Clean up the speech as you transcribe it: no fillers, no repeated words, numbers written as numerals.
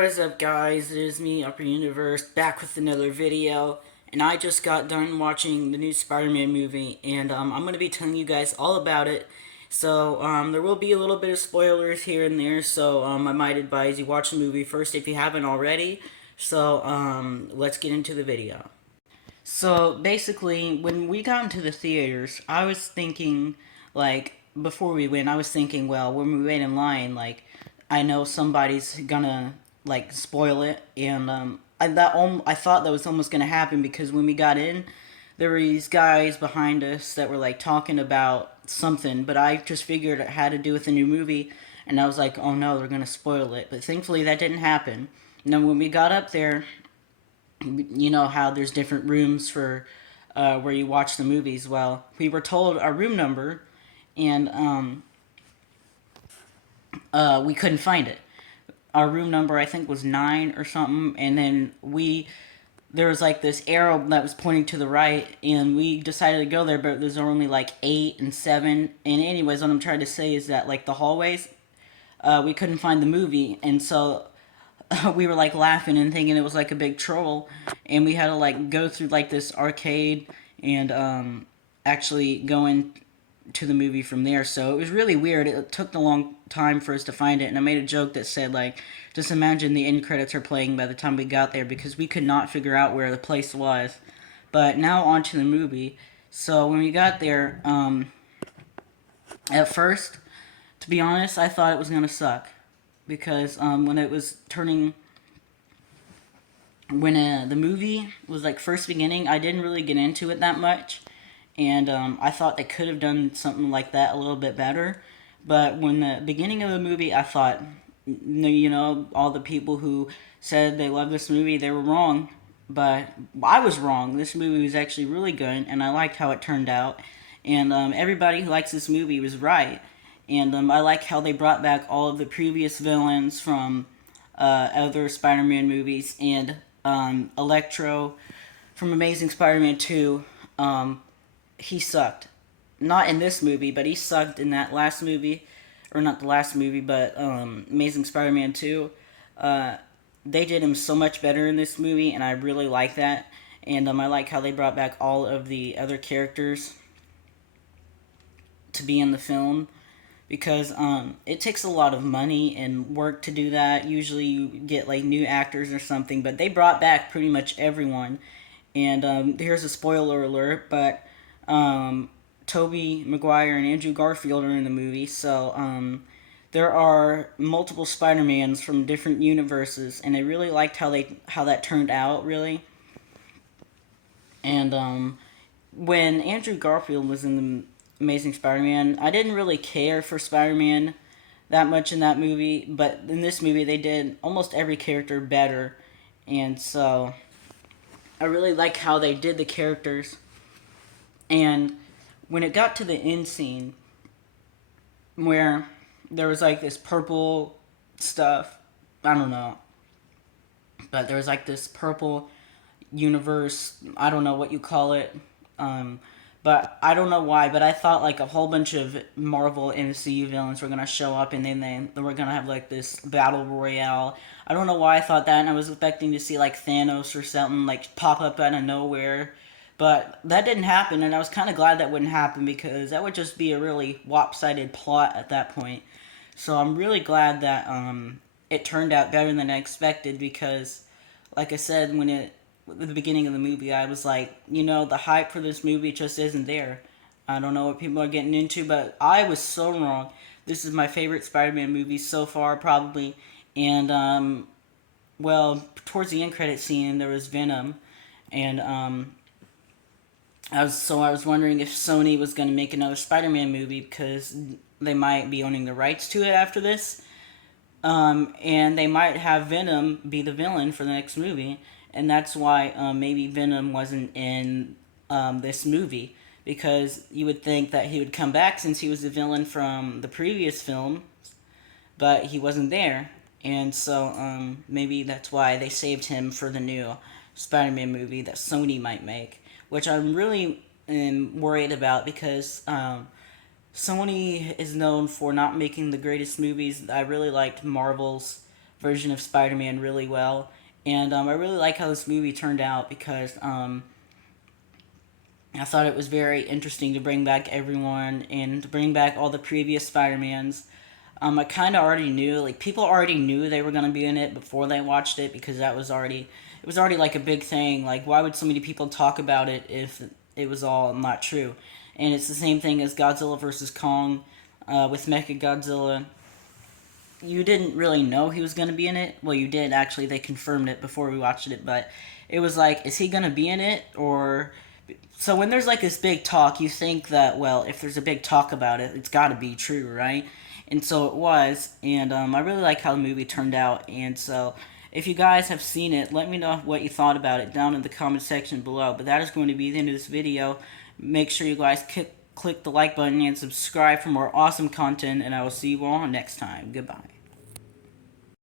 What is up, guys? It is me, Upper Universe, back with another video. And I just got done watching the new Spider-Man movie, and I'm going to be telling you guys all about it. So, there will be a little bit of spoilers here and there, so I might advise you watch the movie first if you haven't already. So, let's get into the video. So, basically, when we got into the theaters, I was thinking, like, before we went, I was thinking, well, when we wait in line, like, I know somebody's gonna like spoil it, and I thought that was almost gonna happen because when we got in, there were these guys behind us that were like talking about something, but I just figured it had to do with the new movie, and I was like, oh no, they're gonna spoil it. But thankfully that didn't happen. Now when we got up there, you know how there's different rooms for where you watch the movies. Well, we were told our room number, and we couldn't find it. Our room number I think was 9 or something, and then there was like this arrow that was pointing to the right, and we decided to go there, but there's only like 8 and 7. And anyways, what I'm trying to say is that like the hallways, we couldn't find the movie, and so we were like laughing and thinking it was like a big troll, and we had to like go through like this arcade and actually go in to the movie from there. So it was really weird. It took a long time for us to find it, and I made a joke that said like, just imagine the end credits are playing by the time we got there because we could not figure out where the place was. But now on to the movie. So when we got there, at first, to be honest, I thought it was gonna suck because when it was turning when the movie was like first beginning, I didn't really get into it that much, and I thought they could have done something like that a little bit better. But when the beginning of the movie, I thought, all the people who said they love this movie, they were wrong. But I was wrong. This movie was actually really good, and I liked how it turned out. And everybody who likes this movie was right. And I like how they brought back all of the previous villains from other Spider-Man movies, and Electro from Amazing Spider-Man 2. He sucked. Not in this movie, but he sucked in that last movie. Or not the last movie, but Amazing Spider-Man 2. They did him so much better in this movie, and I really like that. And I like how they brought back all of the other characters to be in the film, because it takes a lot of money and work to do that. Usually you get like new actors or something, but they brought back pretty much everyone. And here's a spoiler alert, but Tobey Maguire and Andrew Garfield are in the movie, so there are multiple Spider-Mans from different universes, and I really liked how that turned out, really. And when Andrew Garfield was in the Amazing Spider-Man, I didn't really care for Spider-Man that much in that movie, but in this movie they did almost every character better, and so I really like how they did the characters. And when it got to the end scene where there was like this purple stuff, I don't know, but there was like this purple universe, I don't know what you call it, but I don't know why, but I thought like a whole bunch of Marvel MCU villains were gonna show up, and then they were gonna have like this battle royale. I don't know why I thought that, and I was expecting to see like Thanos or something like pop up out of nowhere, but that didn't happen, and I was kind of glad that wouldn't happen because that would just be a really lopsided plot at that point. So I'm really glad that it turned out better than I expected, because, like I said, at the beginning of the movie, I was like, the hype for this movie just isn't there. I don't know what people are getting into, but I was so wrong. This is my favorite Spider-Man movie so far, probably. And well, towards the end credit scene, there was Venom, and I was wondering if Sony was going to make another Spider-Man movie because they might be owning the rights to it after this. And they might have Venom be the villain for the next movie, and that's why maybe Venom wasn't in this movie, because you would think that he would come back since he was the villain from the previous film, but he wasn't there, and so maybe that's why they saved him for the new Spider-Man movie that Sony might make, which I'm really worried about because Sony is known for not making the greatest movies. I really liked Marvel's version of Spider-Man really well. And I really like how this movie turned out because I thought it was very interesting to bring back everyone and to bring back all the previous Spider-Mans. I kind of already knew, like people already knew they were gonna be in it before they watched it because it was already like a big thing. Like, why would so many people talk about it if it was all not true? And it's the same thing as Godzilla versus Kong with Mechagodzilla. You didn't really know he was going to be in it. Well, you did actually. They confirmed it before we watched it, but it was like, is he going to be in it? Or. So when there's like this big talk, you think that, well, if there's a big talk about it, it's got to be true, right? And so it was. And I really like how the movie turned out. And so if you guys have seen it, let me know what you thought about it down in the comment section below. But that is going to be the end of this video. Make sure you guys click the like button and subscribe for more awesome content. And I will see you all next time. Goodbye.